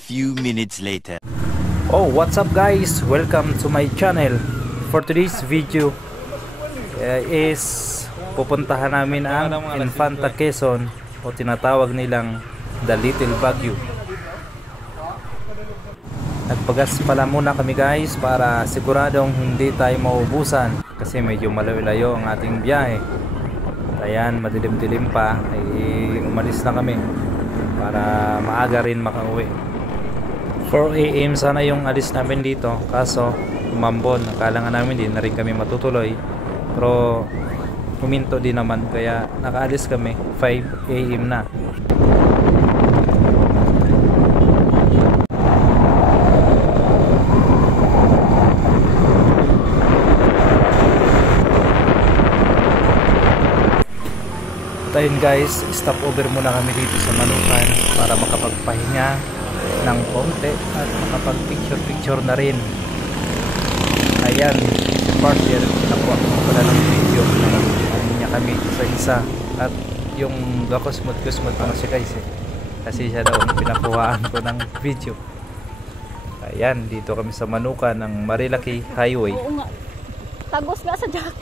few minutes later. Oh, what's up guys? Welcome to my channel. For today's video is pupuntahan namin ang Infanta Quezon o tinatawag nilang The Little Baguio. Nagpagas pala muna kami guys para siguradong hindi tayo maubusan kasi medyo malayo-layo ang ating biyahe. Ayan, madilim-dilim pa ay umalis na kami para maaga rin makauwi. 4 AM sana yung alis namin dito, kaso umambon. Akala nga namin din na rin kami matutuloy, pero huminto din naman kaya nakaalis kami 5 AM na. At ayun guys, stop over muna kami dito sa Manukan para makapagpahinga ng konti at makapag-picture na rin. Ayan, si Parker, nakuha ko pala ng video ano niya kami isa-isa at yung gakusmod-kusmod pa siya guys kasi siya daw pinakuhaan ko ng video. Ayan, dito kami sa Manukan ng Marilaki Highway. Oo nga, tagos nga sa jack.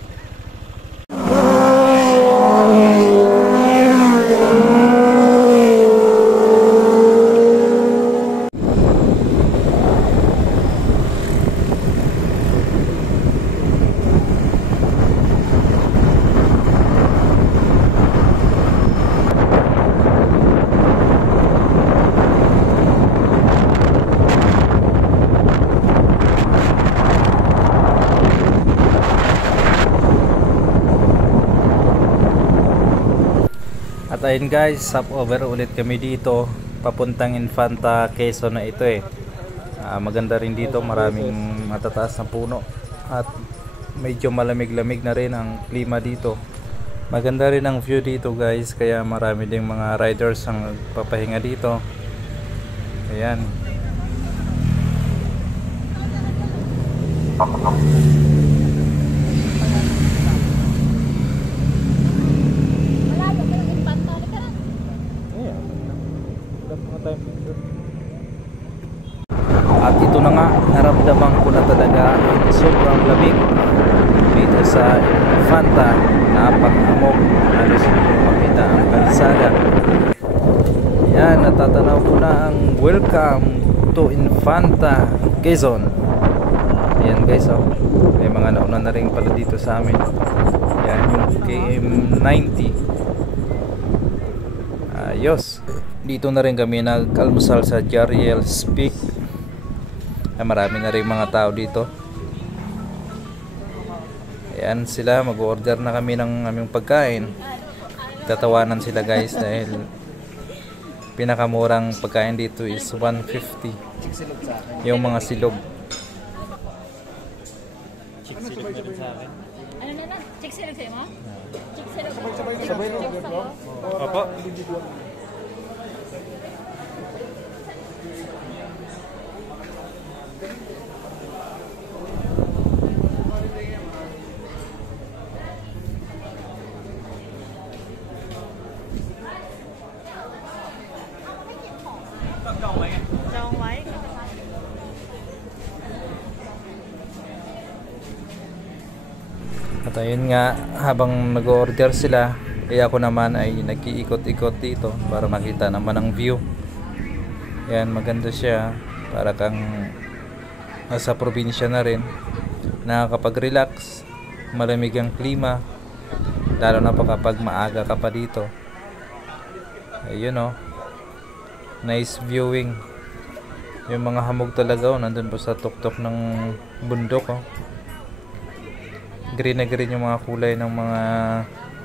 At ayun guys, stop over ulit kami dito papuntang Infanta Quezon na ito maganda rin dito, maraming matataas na puno at medyo malamig-lamig na rin ang klima dito. Maganda rin ang view dito guys, kaya marami ding mga riders ang papahinga dito. Ayan. At ito na nga, naramdaman ko na talaga ang sobrang lamig dito sa Infanta. Napaka-amok, halos hindi ko makita ang kalsada. Yan, natatanaw ko na ang welcome to Infanta Quezon. Ayan guys, oh, may mga nauna na rin pala dito sa amin. Yan yung KM90. Ayos. Dito na rin kami nag-almusal sa Jariel Speak. Marami na rin mga tao dito. Ayan sila, mag-order na kami ng aming pagkain. Tatawanan sila guys dahil pinakamurang pagkain dito is 150 yung mga silog. Ano na na? Check silog sa'yo mo? Check silog. Sabay na bro. Opo. At ayun nga, habang nag-order sila, kaya ako naman ay nag-iikot-ikot dito para makita naman ang view. Yan, maganda siya, para kang nasa probinsya na rin. Nakakapag-relax, malamig ang klima, lalo na pa kapag maaga ka pa dito. Ayun oh, nice viewing. Yung mga hamog talaga oh, nandun po sa tuktok ng bundok oh. Green na green yung mga kulay ng mga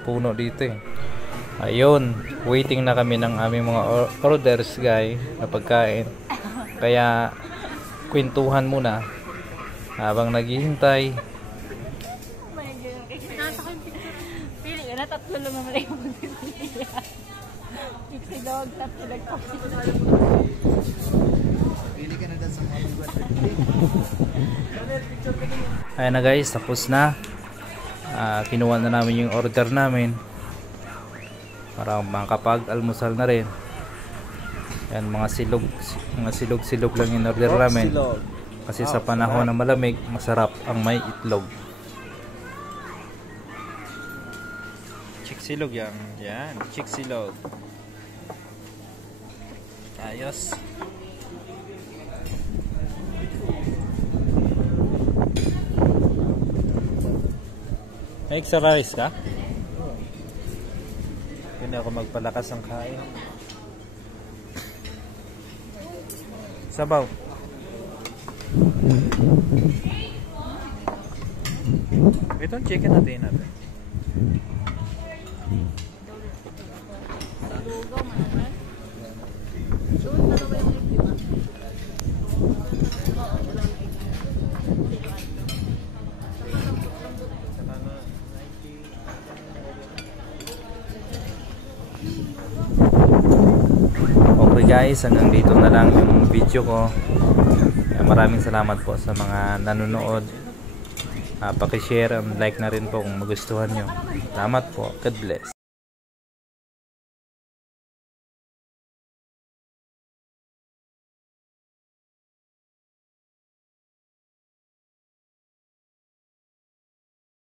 puno dito Ayun, waiting na kami ng aming mga orders guys na pagkain. Kaya kwentuhan muna habang naghihintay. Pili ka na, tatlo lang naman yung Pixie dog, tatlo lang. Pili ka na dyan sa Hollywood. Ayan na guys, tapos na. Kinuha na namin yung order namin para makapag-almusal na rin. Yan, mga silog lang in order namin. Kasi sa panahon na malamig, masarap ang may itlog. Chiksilog yan. Yan, chiksilog. Ayos. May exercise ka? Hindi ako magpalakas ang kain. Sabaw. Itong chicken natin. Okay guys, hanggang dito na lang yung video ko. Maraming salamat po sa mga nanonood. Paki-share and like na rin po kung magustuhan nyo. Salamat po. God bless.